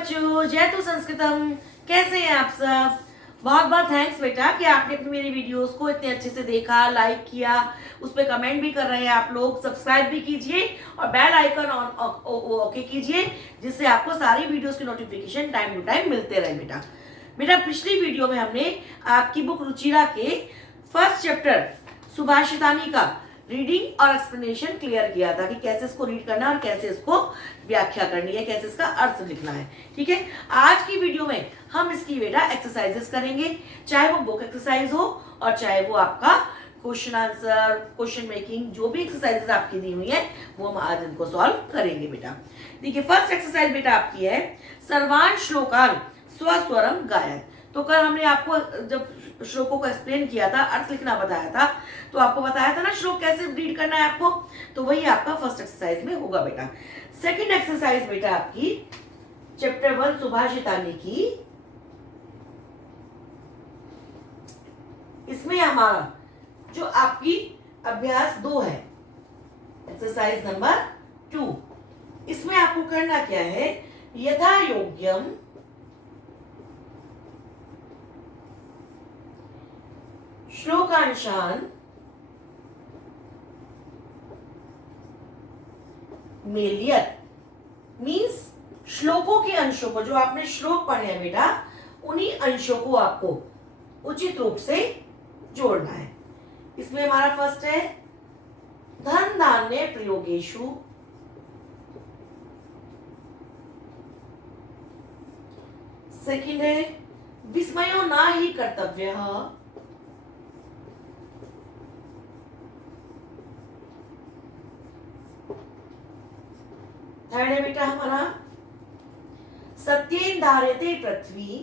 बच्चों, जय तु संस्कृतम। कैसे हैं आप सब? बहुत बहुत थैंक्स बेटा कि आपने अपनी मेरी वीडियोस को इतने अच्छे से देखा, लाइक किया, उस पर कमेंट भी कर रहे हैं आप लोग। सब्सक्राइब भी कीजिए और बेल आइकन ऑन ओके कीजिए, जिससे आपको सारी वीडियोस की नोटिफिकेशन टाइम टू टाइम मिलते रहे बेटा। बेटा पिछली वीडियो में हमने आपकी बुक रुचिरा के फर्स्ट चैप्टर सुभाषितानी का रीडिंग और एक्सप्लेनेशन क्लियर किया था कि कैसे इसको रीड करना है और कैसे इसको व्याख्या करनी है, कैसे इसका अर्थ लिखना है। ठीक है, आज की वीडियो में हम इसकी बेटा एक्सरसाइजेस करेंगे, चाहे वो बुक एक्सरसाइज हो और चाहे वो आपका क्वेश्चन आंसर, क्वेश्चन मेकिंग, जो भी एक्सरसाइजेस आपकी दी हुई है वो हम आज इनको सॉल्व करेंगे बेटा। देखिए फर्स्ट एक्सरसाइज बेटा आपकी है सर्वान श्लोकान स्वस्वरम गायन। तो कल हमने आपको जब श्लोकों को एक्सप्लेन किया था, अर्थ लिखना बताया था, तो आपको बताया था ना श्लोक कैसे रीड करना है आपको, तो वही आपका फर्स्ट एक्सरसाइज में होगा बेटा। सेकंड एक्सरसाइज बेटा आपकी चैप्टर 1 सुभाषितानी की, इसमें हमारा जो आपकी अभ्यास 2 है, एक्सरसाइज नंबर 2, इसमें आपको करना क्या है, यथा योग्यम श्लोकांशान मेलियत, मीन्स श्लोकों के अंशों को, जो आपने श्लोक पढ़े हैं बेटा, उन्हीं अंशों को आपको उचित रूप से जोड़ना है। इसमें हमारा फर्स्ट है धन धान्य प्रयोगेषु, सेकंड है विस्मयो ना ही कर्तव्यः, थर्ड है बेटा हमारा सत्येन धार्यते पृथ्वी,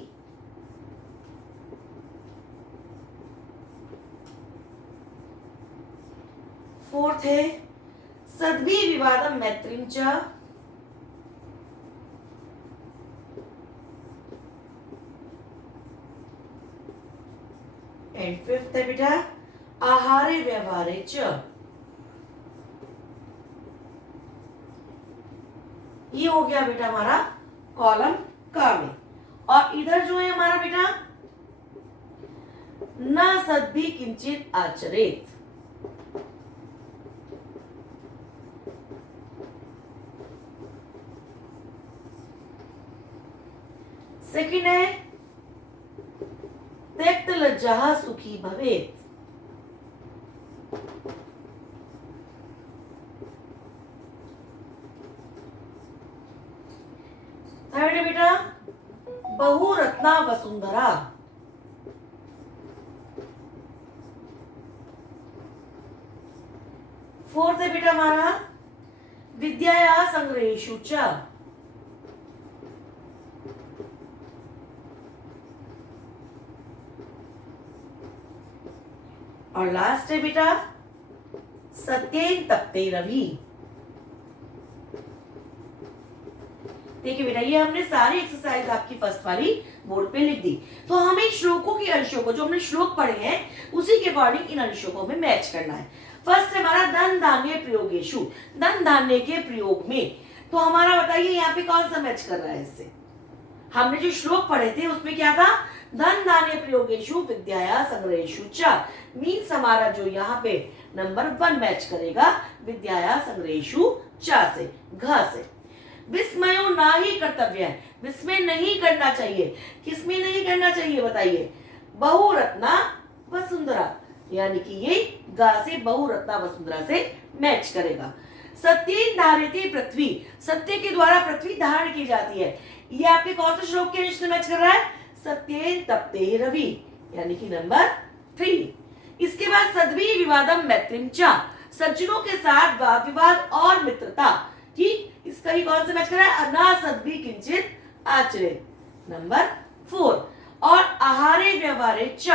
फोर्थ है सद्भि विवादम मैत्रीं च, एंड फिफ्थ है बेटा आहारे व्यवहारे च। ये हो गया बेटा हमारा कॉलम का में, और इधर जो है हमारा बेटा न सद्भि किंचित आचरेत, सेकंड है त्यक्त लज्जा सुखी भवेत, थर्ड है बेटा बहुरत्ना वसुंधरा, फोर्थ है बेटा हमारा विद्याया संग्रहेषु च, और लास्ट है बेटा सत्येन तप्ते रवि। देखिए बेटा ये हमने सारी एक्सरसाइज आपकी फर्स्ट वाली बोर्ड पे लिख दी। तो हमें श्लोकों के अंशों को, जो हमने श्लोक पढ़े हैं उसी के अकॉर्डिंग इन अंशों को हमें मैच करना है। फर्स्ट है हमारा धन धान्य प्रयोगेषु, धन धान्य के प्रयोग में। तो हमारा बताइए यहाँ पे कौन सा मैच कर रहा है इससे? हमने जो श्लोक पढ़े थे उसमें क्या था, धन धान्य प्रयोगेषु विद्याया संग्रहेषु च, मीन्स हमारा जो यहाँ पे नंबर 1 मैच करेगा विद्याया संग्रहेषु च से, घ से। विस्मयो ना ही कर्तव्य है, विस्मय नहीं करना चाहिए। किसमें नहीं करना चाहिए बताइए? बहुरत्ना वसुंधरा, यानी कि ये गा से बहुरत्ना वसुंधरा से मैच करेगा। सत्येन धार्यते पृथ्वी, सत्य के द्वारा पृथ्वी धारण की जाती है, ये आपके कौन से श्लोक के अंश से मैच कर रहा है? सत्येन तप्ते रवि, यानी कि नंबर 3। इसके बाद सद्भि विवादम मैत्रीं च, सज्जनों के साथ वाद विवाद और मित्रता। ठीक, इसका ही कौन सा मैच कर रहा है? ना सद्भि किंचित आचरेत, नंबर 4। और आहारे व्यवहारे च,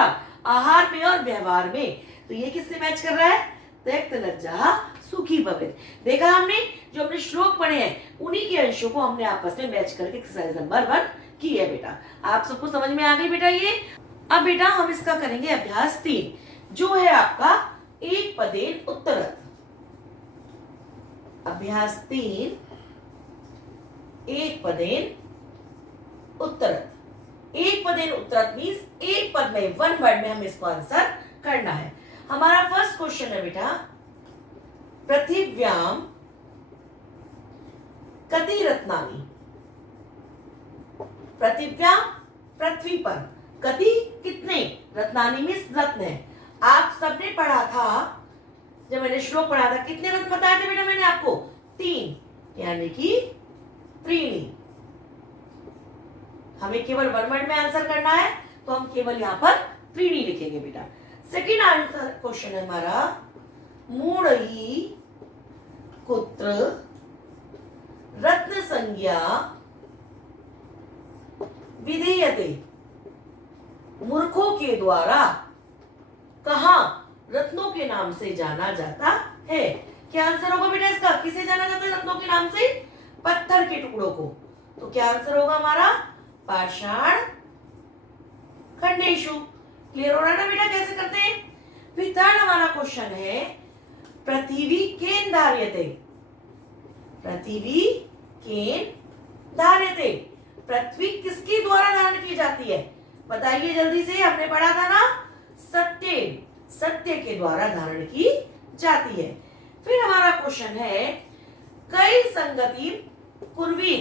आहार में और व्यवहार में, तो ये किससे मैच कर रहा है? त्यक्त लज्जा सुखी भवेत। देखा हमने जो हमने श्लोक पढ़े हैं उन्हीं के अंशों को हमने आपस में मैच करके एक्सरसाइज नंबर 1 की है बेटा। आप सबको समझ में आ गई बेटा ये? अब बेटा हम इसका करेंगे अभ्यास 3, जो है आपका एक पदेन उत्तरत। अभ्यास 3 एक पदेन उत्तरत। एक पदेन उत्तरत मीन्स एक पद में, वन वर्ड में हमें इसको आंसर करना है। हमारा फर्स्ट क्वेश्चन है बेटा, पृथिव्याम कति रत्नानि। पृथिव्याम पृथ्वी पर, कति कितने, रत्नानि मीन्स रत्न है। आप सबने पढ़ा था, जब मैंने श्लोक पढ़ा था, कितने रत्न बताए थे बेटा मैंने आपको? 3, यानी कि त्रीणी। हमें केवल वन वर्ड में आंसर करना है, तो हम केवल यहाँ पर त्रीणी लिखेंगे बेटा। सेकेंड आंसर क्वेश्चन है हमारा, मूढ़ी कुत्र रत्न संज्ञा विधेयते। मूर्खों के द्वारा कहाँ रत्नों के नाम से जाना जाता है? क्या आंसर होगा बेटा इसका? किसे जाना जाता है रत्नों के नाम से? पत्थर के टुकड़ों को। तो क्या आंसर होगा हमारा? पाषाण खंडेशु। क्लियर हो रहा है ना बेटा कैसे करते हैं? फिर थर्ड हमारा क्वेश्चन है, पृथ्वी केन धार्यते। पृथ्वी केन धार्यते, पृथ्वी किसके द्वारा धारण की जाती है? बताइए जल्दी से, हमने पढ़ा था ना, सत्य, सत्य के द्वारा धारण की जाती है। फिर हमारा क्वेश्चन है, कई संगति कुर्वी,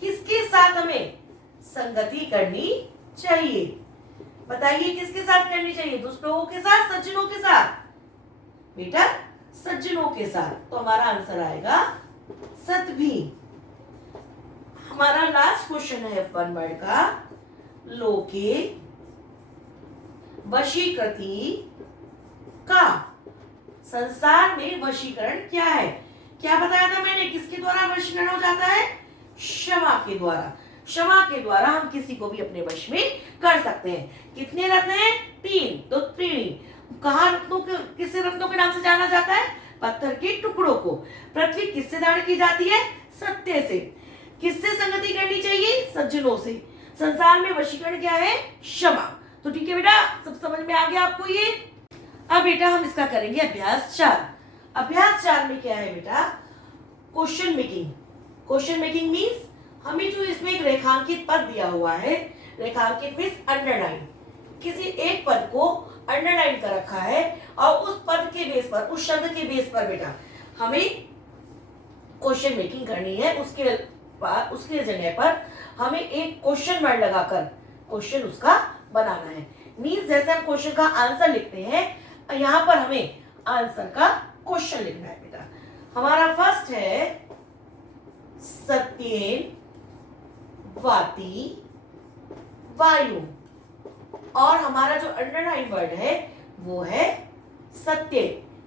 किसके साथ हमें संगति करनी चाहिए? बताइए किसके साथ करनी चाहिए? दुष्ट लोगों के साथ, सज्जनों के साथ? बेटा सज्जनों के साथ। तो हमारा आंसर आएगा सतभी। हमारा लास्ट क्वेश्चन है वन वर्ड का, लोके वशीकृति का। संसार में वशीकरण क्या है? क्या बताया था मैंने? किसके द्वारा वशीकरण हो जाता है? क्षमा के द्वारा। क्षमा के द्वारा हम किसी को भी अपने वश में कर सकते हैं। कितने रत्न हैं? 3, तो त्रीणी। कहाँ रत्नों के, किससे रत्नों के नाम से जाना जाता है? पत्थर के टुकड़ों को। पृथ्वी किससे धारण की जाती है? सत्य से। किससे संगति करनी चाहिए? सज्जनों से। संसार में वशीकरण क्या है? क्षमा। तो ठीक है बेटा, सब समझ में आ गया आपको ये? अब बेटा हम इसका करेंगे अभ्यास 4। अभ्यास 4 में क्या है बेटा? Question making. Question making means हमें जो इसमें एक रेखांकित पद दिया हुआ है, रेखांकित मीन्स अंडरलाइन, किसी एक पद को अंडरलाइन कर रखा है और उस पद के बेस पर, उस शब्द के बेस पर बेटा हमें क्वेश्चन मेकिंग करनी है। उसके जगह पर हमें एक क्वेश्चन वर्ड लगाकर क्वेश्चन उसका बनाना है। मीन्स जैसे हम क्वेश्चन का आंसर लिखते हैं, यहाँ पर हमें आंसर का क्वेश्चन लिखना है बेटा। हमारा फर्स्ट है, सत्येन वाति वायु, और हमारा जो अंडरलाइन वर्ड है वो है सत्य।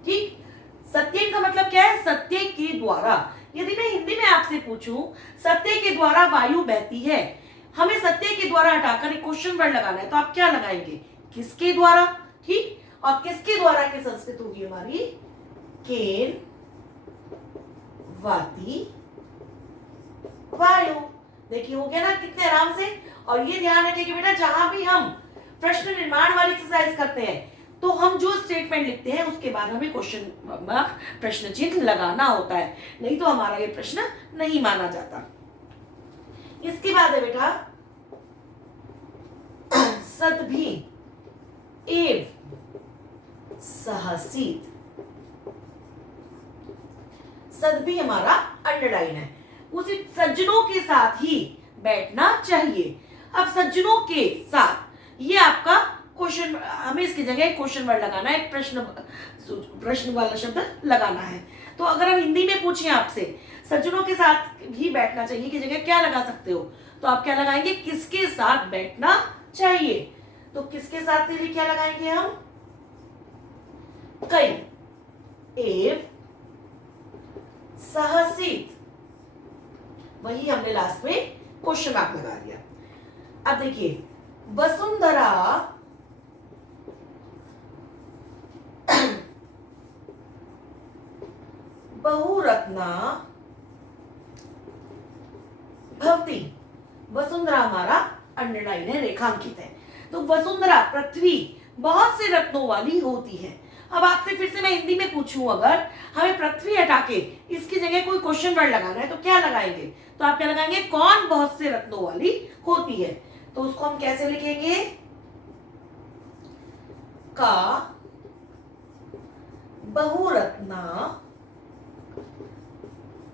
ठीक, सत्य का मतलब क्या है? सत्य के द्वारा। यदि मैं हिंदी में आपसे पूछूं, सत्य के द्वारा वायु बहती है, हमें सत्य के द्वारा हटाकर एक क्वेश्चन वर्ड लगाना है, तो आप क्या लगाएंगे? किसके द्वारा। ठीक, और किसके द्वारा की संस्कृत होगी हमारी? केन वाति वायु। देखिए हो गया ना कितने आराम से। और ये ध्यान रखिए कि बेटा जहां भी हम प्रश्न निर्माण वाली एक्सरसाइज करते हैं, तो हम जो स्टेटमेंट लिखते हैं उसके बाद हमें क्वेश्चन मार्क, प्रश्न चिन्ह लगाना होता है, नहीं तो हमारा ये प्रश्न नहीं माना जाता। इसके बाद है बेटा, सद्भि एव सहसीत। सद्भि हमारा अंडरलाइन है, उसी सज्जनों के साथ ही बैठना चाहिए। अब सज्जनों के साथ, ये आपका क्वेश्चन, हमें इसकी जगह क्वेश्चन वर्ड लगाना है, प्रश्न वाला शब्द लगाना है। तो अगर हम हिंदी में पूछें आपसे, सज्जनों के साथ भी बैठना चाहिए की जगह क्या लगा सकते हो? तो आप क्या लगाएंगे? किसके साथ बैठना चाहिए। तो किसके साथ के लिए क्या लगाएंगे हम? कई एव सहसीत। वही हमने लास्ट में क्वेश्चन मार्क लगा दिया। अब देखिए, वसुंधरा बहुरत्ना भवती। वसुंधरा हमारा अंडरलाइन है, रेखांकित है। तो वसुंधरा पृथ्वी बहुत से रत्नों वाली होती है। अब आपसे फिर से मैं हिंदी में पूछूं, अगर हमें पृथ्वी हटा के इसकी जगह कोई क्वेश्चन वर्ड लगाना है तो क्या लगाएंगे? तो आप क्या लगाएंगे? कौन बहुत से रत्नों वाली होती है? तो उसको हम कैसे लिखेंगे? का बहुरत्ना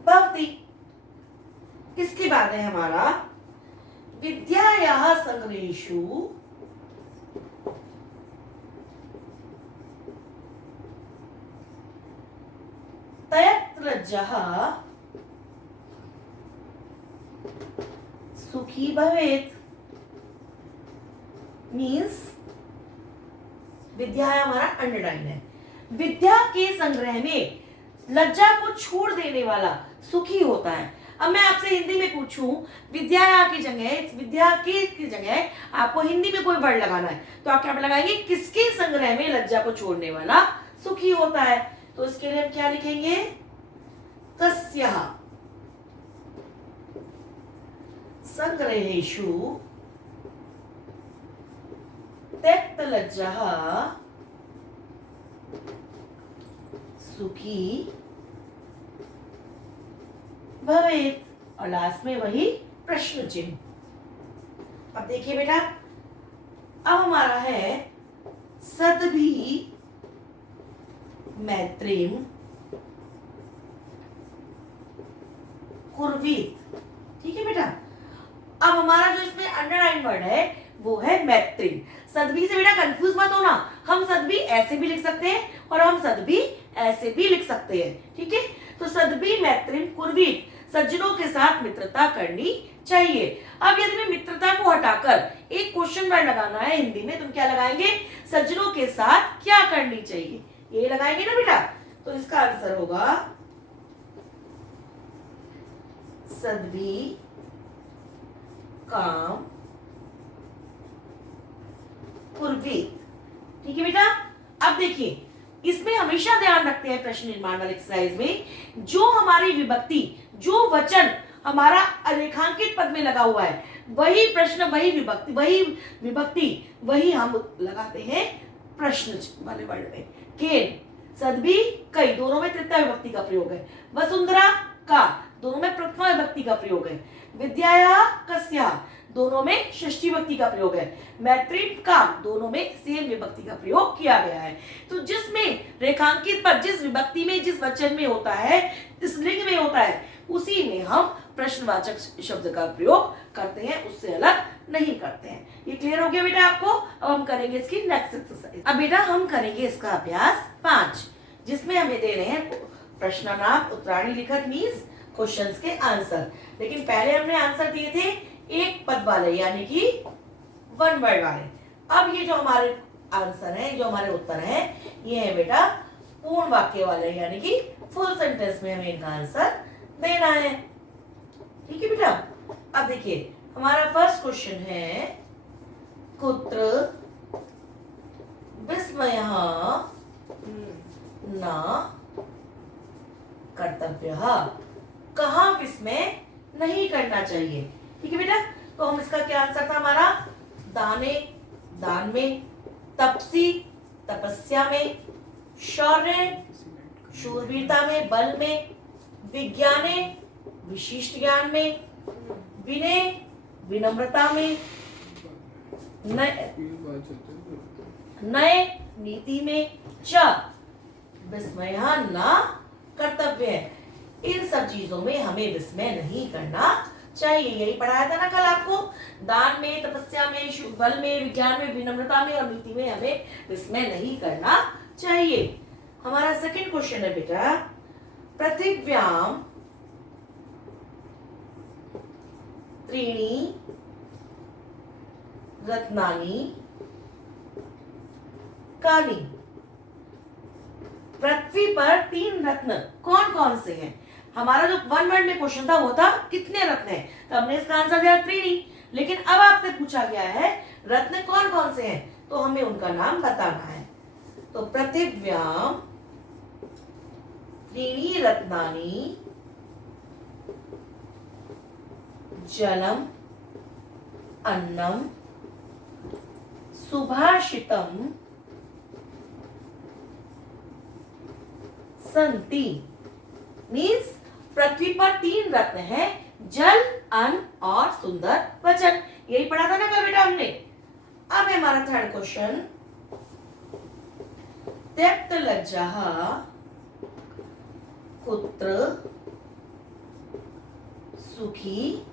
भवती। इसके बाद है हमारा विद्यायाः संग्रहेषु तयत्रज्जः सुखी भवेत्। मीन्स विद्या है हमारा अंडरलाइन है। विद्या के संग्रह में लज्जा को छोड़ देने वाला सुखी होता है। अब मैं आपसे हिंदी में पूछूं, विद्या की जगह आपको हिंदी में कोई वर्ड लगाना है तो आप क्या लगाएंगे? किसके संग्रह में लज्जा को छोड़ने वाला सुखी होता है? तो इसके लिए हम क्या लिखेंगे? तस्याः संग्रहेषु त्यक्तलज्जः सुखी भवेत्। और लास्ट में वही प्रश्न चिन्ह। अब देखिए बेटा, अब हमारा है सद्भी मैत्रीम कुर्वीत। ठीक है बेटा, अब हमारा जो इसमें अंडरलाइन वर्ड है वो है मैत्रीम। सद्भी से बेटा कंफ्यूज मत होना, हम सद्भी ऐसे भी लिख सकते हैं और हम सद्भी ऐसे भी लिख सकते हैं। ठीक है, तो सद्भी मैत्रीम कुर्वीत, सज्जनों के साथ मित्रता करनी चाहिए। अब यदि मैं मित्रता को हटाकर एक क्वेश्चन वर्ड लगाना है हिंदी में, तुम क्या लगाएंगे? सज्जनों के साथ क्या करनी चाहिए, ये लगाएंगे ना बेटा। तो इसका आंसर होगा सद्भी काम कुर्वीत। ठीक है बेटा, अब देखिए इसमें हमेशा ध्यान रखते हैं प्रश्न निर्माण वाले एक्सरसाइज में, जो हमारी विभक्ति, जो वचन हमारा रेखांकित पद में लगा हुआ है वही प्रश्न, वही विभक्ति वही हम लगाते हैं प्रश्न वाले वर्ड में। केन, सद्भी, कई, दोनों में तृतीय विभक्ति का प्रयोग है। वसुंधरा, का, दोनों में प्रथमा विभक्ति का प्रयोग है। विद्यायाः, कस्याः, दोनों में षष्ठी विभक्ति का प्रयोग है। मैत्रीम, काम, दोनों में सेम विभक्ति का प्रयोग किया गया है। तो जिसमें रेखांकित पद जिस विभक्ति में, जिस वचन में होता है, इस लिंग में होता है, उसी में हम प्रश्नवाचक शब्द का प्रयोग करते हैं, उससे अलग नहीं करते हैं। ये क्लियर हो गया बेटा आपको? अब हम करेंगे इसकी नेक्स्ट एक्सरसाइज। अब बेटा हम करेंगे इसका अभ्यास 5, जिसमें हमें दे रहे हैं प्रश्नानाम उत्तराणी लिखत मीन्स क्वेश्चंस के आंसर। लेकिन पहले हमने आंसर दिए थे एक पद वाले, यानी कि वन वर्ड वाले। अब ये जो हमारे आंसर है, जो हमारे उत्तर है, ये है बेटा पूर्ण वाक्य वाले, यानी कि फुल सेंटेंस में हमें इनका आंसर देना है। ठीक है बेटा, अब देखिए हमारा फर्स्ट क्वेश्चन है कुत्र विस्मयः न कर्तव्यः, कहाँ विस्मय नहीं करना चाहिए। ठीक है बेटा, तो हम इसका क्या आंसर था हमारा? दाने, दान में, तपसी, तपस्या में, शौर्य, शूरवीरता में, बल में, विज्ञाने, विशिष्ट ज्ञान में, विनय, विनम्रता में, नए, नीति में, च विस्मय न कर्तव्य है। इन सब चीजों में हमें विस्मय नहीं करना चाहिए। यही पढ़ाया था ना कल आपको, दान में, तपस्या में, बल में, विज्ञान में, विनम्रता में और नीति में हमें विस्मय नहीं करना चाहिए। हमारा सेकंड क्वेश्चन है बेटा पृथिव्याम त्रीणि रत्नानि कानि, पृथ्वी पर 3 रत्न कौन कौन से हैं? हमारा जो वन वर्ड में क्वेश्चन था वो था कितने रत्न हैं, तो हमने इसका आंसर दिया 3। लेकिन अब आपसे पूछा गया है रत्न कौन कौन से हैं, तो हमें उनका नाम बताना है। तो पृथिव्याम त्रीणि रत्नानि जलम अन्नम सुभाषितम संति मीन्स पृथ्वी पर 3 रत्न हैं, जल, अन्न और सुंदर वचन। यही पढ़ा था ना कल बेटा हमने। अब है हमारा थर्ड क्वेश्चन, त्यक्त लज्जा कुत्र सुखी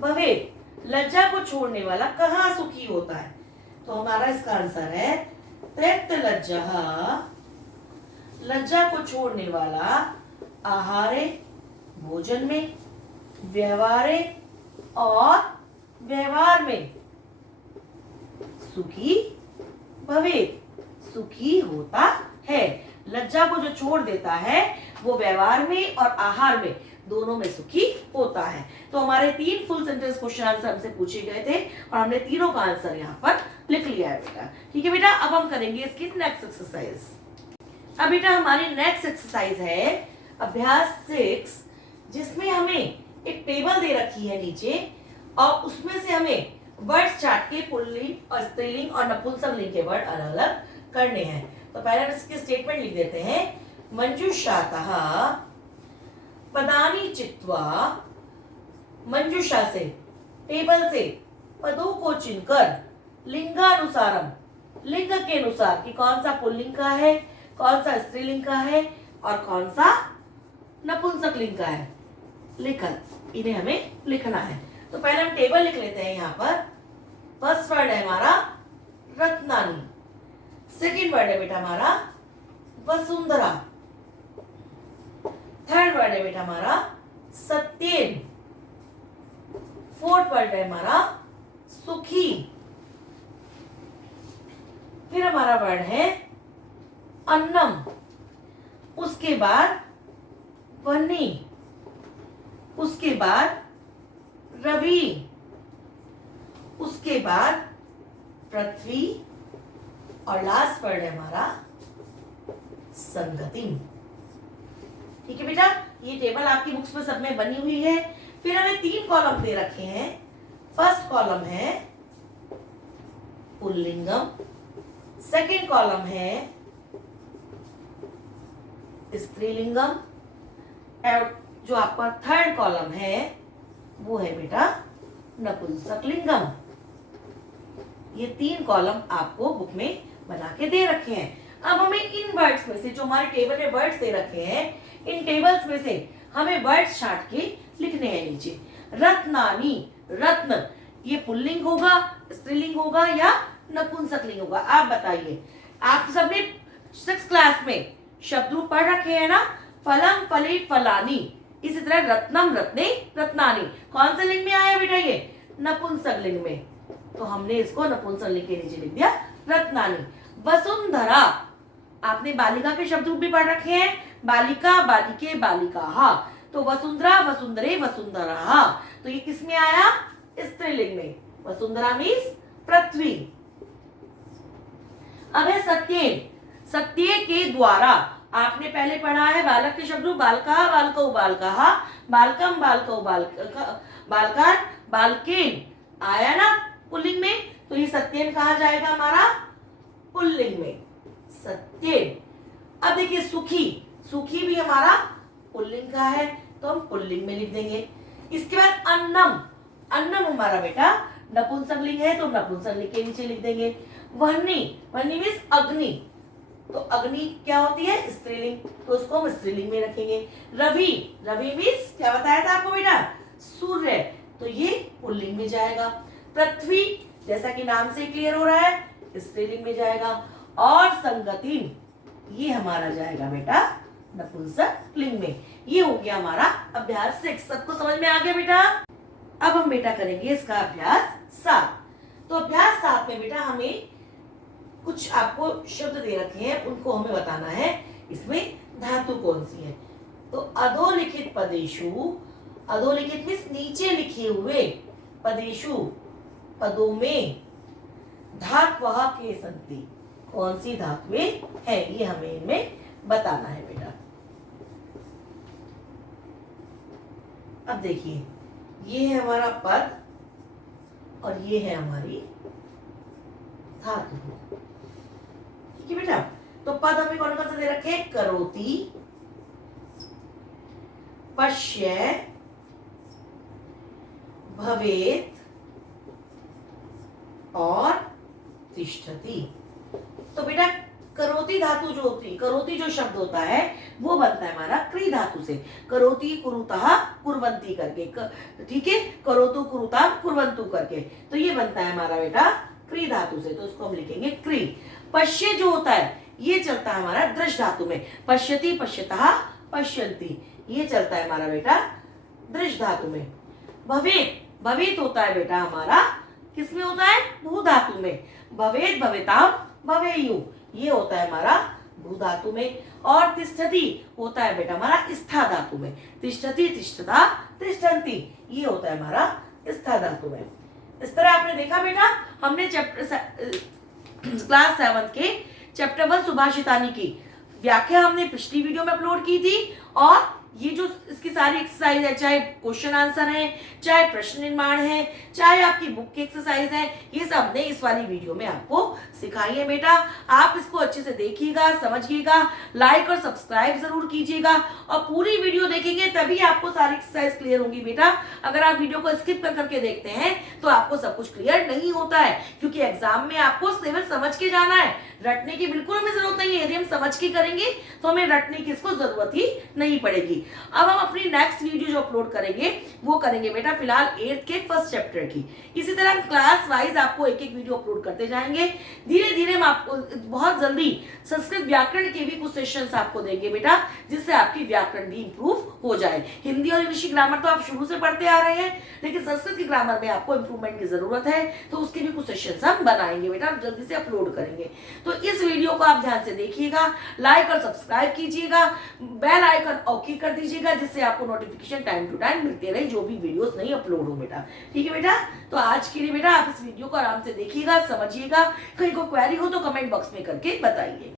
भवेत्। लज्जा को छोड़ने वाला कहाँ सुखी होता है? तो हमारा इसका आंसर है त्यक्त लज्जा, लज्जा को छोड़ने वाला आहारे भोजन में, व्यवहारे और व्यवहार में सुखी भवेत्, सुखी होता है। लज्जा को जो छोड़ देता है वो व्यवहार में और आहार में दोनों में सुखी होता है। तो हमारे 3 फुल सेंटेंस क्वेश्चन आंसर हमसे पूछे गए थे और हमने तीनों का आंसर यहाँ पर लिख लिया है बेटा। ठीक है बेटा, अब हम करेंगे इसकी नेक्स्ट एक्सरसाइज। अब बेटा हमारी नेक्स्ट एक्सरसाइज है अभ्यास 6, जिसमें हमें एक टेबल दे रखी है नीचे और उसमें से हमें वर्ड्स चार्ट के पुल्लिंग और स्त्रीलिंग और नपुंसकलिंग के वर्ड अलग अलग करने हैं। तो पहले हम इसके स्टेटमेंट लिख देते हैं। मंजुषातः पदानि चित्वा, मंजुषा से टेबल से पदों को चुनकर लिंगानुसारम, लिंग के अनुसार कि कौन सा पुल्लिंग का है, कौन सा स्त्रीलिंग का है और कौन सा नपुंसकलिंग का है, लेकर इन्हें हमें लिखना है। तो पहले हम टेबल लिख लेते हैं। यहाँ पर फर्स्ट वर्ड है हमारा रत्नानी, सेकंड वर्ड है बेटा हमारा वसुंधरा, थर्ड वर्ड है बेटा हमारा सत्येन, फोर्थ वर्ड है हमारा सुखी, फिर हमारा वर्ड है अन्नम, उसके बाद वन्नी, उसके बाद रवि, उसके बाद पृथ्वी और लास्ट वर्ड है हमारा संगतिम। ठीक है बेटा, ये टेबल आपकी बुक्स में सब में बनी हुई है। फिर हमें 3 कॉलम दे रखे हैं। फर्स्ट कॉलम है पुल्लिंगम, सेकंड कॉलम है स्त्रीलिंगम और जो आपका थर्ड कॉलम है वो है बेटा नपुंसकलिंगम। ये 3 कॉलम आपको बुक में बना के दे रखे हैं। अब हमें इन वर्ड्स में से, जो हमारे टेबल में वर्ड्स दे रखे हैं, इन टेबल्स में से हमें वर्ड्स छांट के लिखने हैं नीचे। रत्नानी, रत्न, ये पुल्लिंग होगा, स्त्रीलिंग होगा या नपुंसकलिंग होगा? आप बताइए। आप सबने 6th क्लास में शब्द रूप पढ़ रखे हैं ना, फलम, फले, फलानी। इसी तरह रत्नम, रत्ने, रत्नानी कौन से लिंग में आया बेटा? ये नपुंसकलिंग में। तो हमने इसको नपुंसकलिंग के नीचे लिख दिया रत्नानी। वसुंधरा, आपने बालिका के शब्द रूप भी पढ़ रखे हैं, बालिका, बालिके, बालिका। तो वसुंधरा, वसुंधरे, वसुंधरा। तो ये किस में आया? स्त्रीलिंग में। वसुंधरा मीन्स पृथ्वी। अब है सत्येन, सत्य के द्वारा। आपने पहले पढ़ा है बालक के शब्द रूप बालका, बालको, बालका, बालकम, बालको, बालकान, बालकेन आया ना पुल्लिंग में। तो ये सत्येन कहा जाएगा हमारा पुल्लिंग में, सत्येन। अब देखिए सुखी, सुखी भी हमारा पुल्लिंग का है तो हम पुल्लिंग में लिख देंगे। इसके बाद अन्नम, अन्नम हमारा बेटा नपुंसकलिंग है तो नपुंसकलिंग के नीचे लिख देंगे। वह्नि, वह्नि मीन्स अग्नि, तो अग्नि क्या होती है? स्त्रीलिंग, तो उसको हम स्त्रीलिंग में रखेंगे। रवि, रवि मीन्स क्या बताया था आपको बेटा? सूर्य, तो ये पुल्लिंग में जाएगा। पृथ्वी, जैसा कि नाम से क्लियर हो रहा है, स्त्रीलिंग में जाएगा। और संगतिम, ये हमारा जाएगा बेटा नपुंसकलिंग में। ये हो गया हमारा अभ्यास 6। सबको समझ में आ गया बेटा? अब हम बेटा करेंगे इसका अभ्यास 7। तो अभ्यास 7 में बेटा हमें कुछ आपको शब्द दे रखे हैं, उनको हमें बताना है इसमें धातु कौन सी है। तो अधोलिखित पदेशु, अधोलिखित मीन्स नीचे लिखे हुए, पदेशु पदों में धात्वः के संति, कौन सी धातुएं है ये हमें इनमें बताना है बेटा। अब देखिए, ये है हमारा पद और ये है हमारी धातु। ठीक है बेटा, तो पद हमें कौन कौन से दे रखे हैं? करोति, पश्य, भवेत् और तिष्ठति। तो बेटा करोति धातु जो होती है, करोति जो शब्द होता है वो बनता है हमारा क्री धातु से। करोति कुरुतः कुर्वन्ति करके, ठीक है, करोतु कुरुता कुर्वन्तु करके, तो ये बनता है हमारा बेटा क्री धातु से, तो उसको हम लिखेंगे क्री। पश्य जो होता है ये चलता है हमारा दृश धातु में, पश्यति पश्यतः पश्यन्ति, ये चलता है हमारा बेटा दृश धातु में। भवेत्, भवेत् होता है बेटा हमारा किसमें होता है, भू धातु में। भवेत् भवेताम भवेयु, ये होता है हमारा भू धातु में। और तिष्ठति होता है बेटा हमारा स्था धातु में। तिष्ठति तिष्ठता तिष्ठन्ति, ये होता है हमारा स्था धातु में। इस तरह आपने देखा बेटा, हमने क्लास 7 के चैप्टर 1 सुभाषितानी की व्याख्या हमने पिछली वीडियो में अपलोड की थी, और ये जो इसकी सारी एक्सरसाइज है, चाहे क्वेश्चन आंसर है, चाहे प्रश्न निर्माण है, चाहे आपकी बुक की एक्सरसाइज है, ये सब हमने इस वाली वीडियो में आपको सिखाई है बेटा। आप इसको अच्छे से देखिएगा, समझिएगा, लाइक और सब्सक्राइब जरूर कीजिएगा, और पूरी वीडियो देखेंगे तभी आपको सारी एक्सरसाइज क्लियर होंगी बेटा। अगर आप वीडियो को स्किप कर करके देखते हैं तो आपको सब कुछ क्लियर नहीं होता है, क्योंकि एग्जाम में आपको सिलेबस समझ के जाना है, रटने की बिल्कुल हमें जरूरत नहीं है। यदि हम समझ के करेंगे तो हमें रटने की इसको जरूरत ही नहीं पड़ेगी। अब हम अपनी नेक्स्ट वीडियो जो अपलोड करेंगे वो करेंगे बेटा फिलहाल 8th के फर्स्ट चैप्टर की। इसी तरह क्लास वाइज आपको एक एक वीडियो अपलोड करते जाएंगे। धीरे धीरे हम आपको बहुत जल्दी संस्कृत व्याकरण के भी कुछ सेशंस आपको देंगे बेटा, जिससे आपकी व्याकरण भी इंप्रूव हो जाए। हिंदी और इंग्लिश की ग्रामर तो आप शुरू से पढ़ते आ रहे हैं, लेकिन संस्कृत की ग्रामर में आपको इंप्रूवमेंट की जरूरत है, तो उसके भी कुछ सेशंस हम बनाएंगे बेटा, जल्दी से अपलोड करेंगे। तो इस वीडियो को आप ध्यान से देखिएगा, लाइक और सब्सक्राइब कीजिएगा, बेल आइकन ओके कर दीजिएगा, जिससे आपको नोटिफिकेशन टाइम टू टाइम मिलते रहे जो भी वीडियोस नहीं अपलोड हो बेटा। ठीक है बेटा, तो आज के लिए बेटा आप इस वीडियो को आराम से देखिएगा, समझिएगा। कहीं को क्वेरी हो तो कमेंट बॉक्स में करके बताइए।